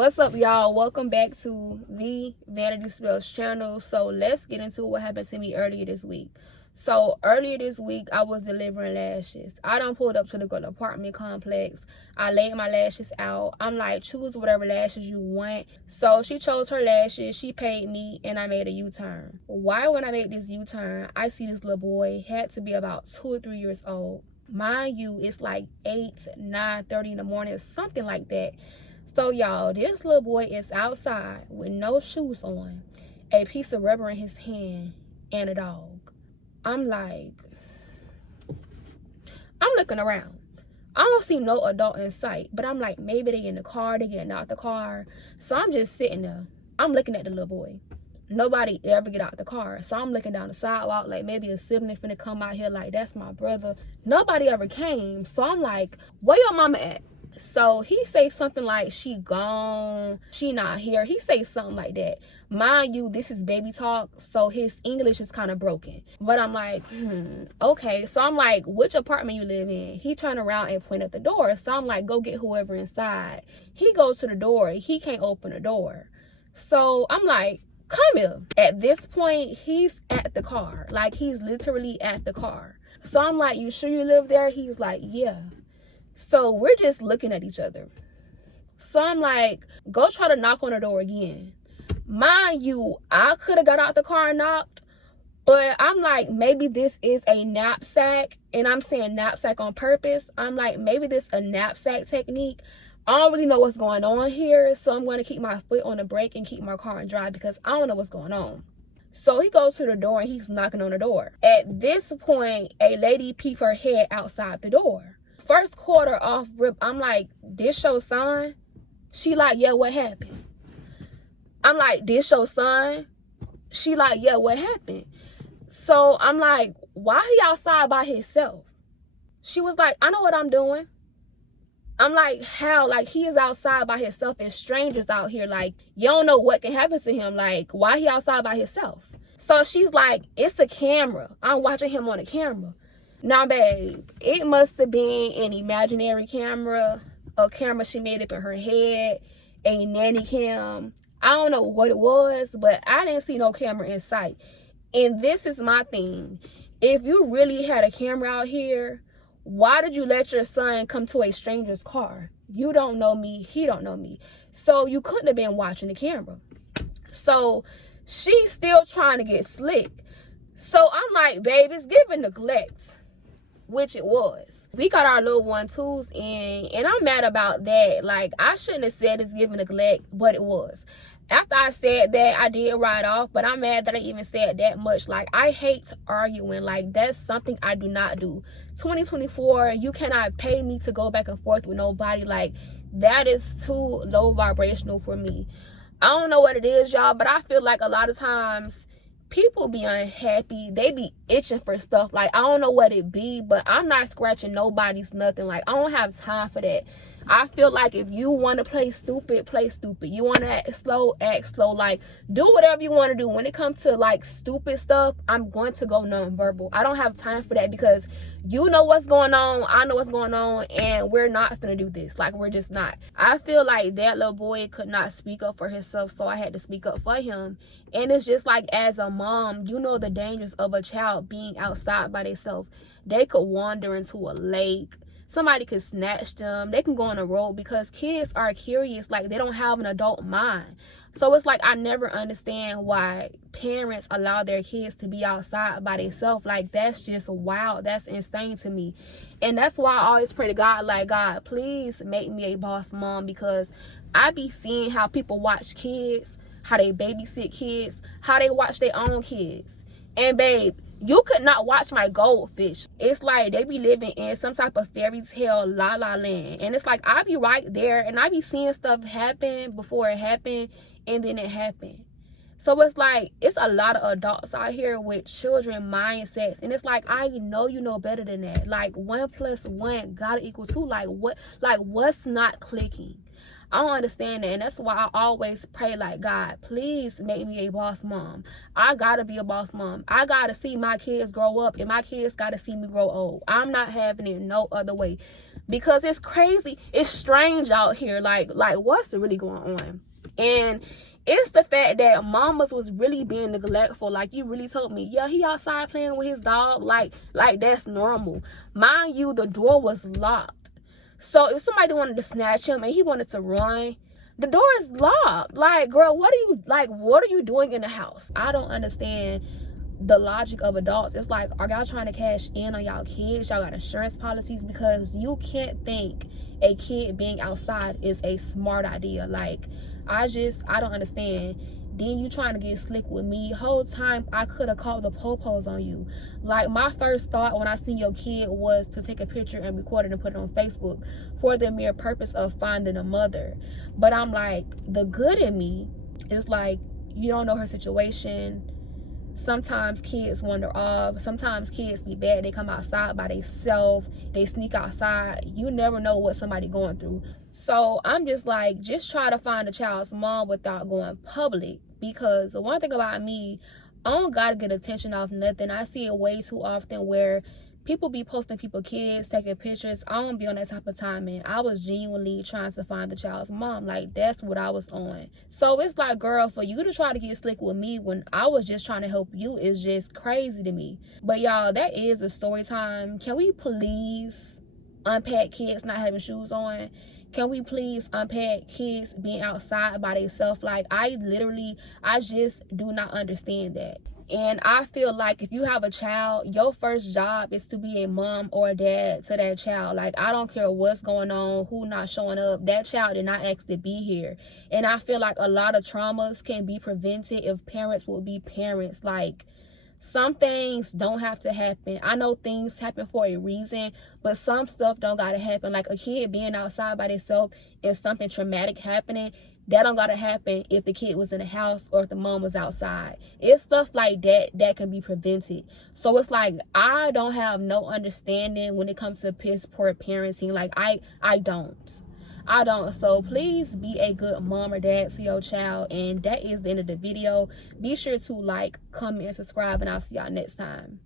What's up, y'all? Welcome back to the Vanity Spells channel. So let's get into what happened to me earlier this week. So earlier this week, I was delivering lashes. I done pulled up to the girl apartment complex. I laid my lashes out. I'm like, choose whatever lashes you want. So she chose her lashes. She paid me and I made a U-turn. Why when I made this U-turn, I see this little boy, had to be about 2 or 3 years old. Mind you, it's like 9:30 in the morning, something like that. So y'all, this little boy is outside with no shoes on, a piece of rubber in his hand, and a dog. I'm looking around. I don't see no adult in sight, but I'm like, maybe they in the car, they getting out the car. So I'm just sitting there. I'm looking at the little boy. Nobody ever get out the car. So I'm looking down the sidewalk, like maybe a sibling finna come out here, like that's my brother. Nobody ever came. So I'm like, where your mama at? So he say something like, she gone, she not here. He say something like that. Mind you, this is baby talk, so his English is kind of broken. But I'm like, okay. So I'm like, which apartment you live in? He turned around and pointed at the door. So I'm like, go get whoever inside. He goes to the door. He can't open the door. So I'm like, come here. At this point, he's at the car. Like, he's literally at the car. So I'm like, you sure you live there? He's like, yeah. So we're just looking at each other. So I'm like, go try to knock on the door again. Mind you, I could have got out the car and knocked, but I'm like, maybe this is a knapsack, and I'm saying knapsack on purpose. I'm like, maybe this a knapsack technique. I don't really know what's going on here, so I'm going to keep my foot on the brake and keep my car in drive because I don't know what's going on. So he goes to the door and he's knocking on the door. At this point, a lady peeped her head outside the door. First quarter off rip, I'm like, this your son? She like, yeah, what happened? I'm like, this your son? She like, yeah, what happened? So I'm like, why he outside by himself? She was like, I know what I'm doing. I'm like, how? Like, he is outside by himself and strangers out here. Like, you don't know what can happen to him. Like, why he outside by himself? So she's like, it's a camera. I'm watching him on a camera. Now, babe, it must have been an imaginary camera, a camera she made up in her head, a nanny cam. I don't know what it was, but I didn't see no camera in sight. And this is my thing. If you really had a camera out here, why did you let your son come to a stranger's car? You don't know me, he don't know me. So you couldn't have been watching the camera. So she's still trying to get slick. So I'm like, babe, it's giving neglect. Which it was. We got our little 1-2s in, and I'm mad about that. Like, I shouldn't have said it's giving neglect, but it was. After I said that, I did write off, but I'm mad that I even said that much. Like, I hate arguing. Like, that's something I do not do. 2024, you cannot pay me to go back and forth with nobody. Like, that is too low vibrational for me. I don't know what it is, y'all, but I feel like a lot of times people be unhappy. They be itching for stuff. Like, I don't know what it be, but I'm not scratching nobody's nothing. Like, I don't have time for that. I feel like if you want to play stupid, play stupid. You want to act slow, act slow. Like, do whatever you want to do. When it comes to, like, stupid stuff, I'm going to go nonverbal. I don't have time for that because you know what's going on. I know what's going on, and we're not going to do this. Like, we're just not. I feel like that little boy could not speak up for himself, so I had to speak up for him. And it's just like, as a mom, you know the dangers of a child being outside by themselves. They could wander into a lake. Somebody could snatch them. They can go on a road because kids are curious. Like, they don't have an adult mind. So it's like, I never understand why parents allow their kids to be outside by themselves. Like, that's just wild. That's insane to me. And that's why I always pray to God, like, God, please make me a boss mom, because I be seeing how people watch kids, how they babysit kids, how they watch their own kids. And babe, you could not watch my goldfish. It's like they be living in some type of fairy tale la la land. And it's like, I be right there and I be seeing stuff happen before it happened, and then it happened. So it's like, it's a lot of adults out here with children mindsets. And it's like, I know you know better than that. Like, 1 + 1 gotta equal 2. Like, what's not clicking? I don't understand that. And that's why I always pray, like, God, please make me a boss mom. I gotta be a boss mom. I gotta see my kids grow up, and my kids gotta see me grow old. I'm not having it no other way, because it's crazy. It's strange out here. Like what's really going on? And it's the fact that mamas was really being neglectful. Like, you really told me, yeah, he outside playing with his dog. Like that's normal. Mind you, the door was locked. So if somebody wanted to snatch him and he wanted to run, the door is locked. Like, girl, what are you doing in the house? I don't understand the logic of adults. It's like, are y'all trying to cash in on y'all kids? Y'all got insurance policies? Because you can't think a kid being outside is a smart idea. Like, I don't understand. Then you trying to get slick with me. Whole time I could have called the popos on you. Like, my first thought when I seen your kid was to take a picture and record it and put it on Facebook for the mere purpose of finding a mother. But I'm like, the good in me is like, you don't know her situation. Sometimes kids wander off. Sometimes kids be bad. They come outside by themselves. They sneak outside. You never know what somebody going through. So I'm just like, just try to find a child's mom without going public. Because the one thing about me, I don't gotta get attention off nothing. I see it way too often where people be posting people kids, taking pictures. I don't be on that type of time, man. I was genuinely trying to find the child's mom. Like, that's what I was on. So it's like, girl, for you to try to get slick with me when I was just trying to help you is just crazy to me. But y'all, that is a story time. Can we please unpack kids not having shoes on? Can we please unpack kids being outside by themselves? Like, I just do not understand that. And I feel like if you have a child, your first job is to be a mom or a dad to that child. Like, I don't care what's going on, who not showing up. That child did not ask to be here. And I feel like a lot of traumas can be prevented if parents would be parents. Like, some things don't have to happen. I know things happen for a reason, but some stuff don't gotta happen. Like, a kid being outside by themselves and something traumatic happening, that don't gotta happen if the kid was in the house or if the mom was outside. It's stuff like that that can be prevented. So it's like, I don't have no understanding when it comes to piss poor parenting. Like, I don't. So please be a good mom or dad to your child. And that is the end of the video. Be sure to like, comment, and subscribe, and I'll see y'all next time.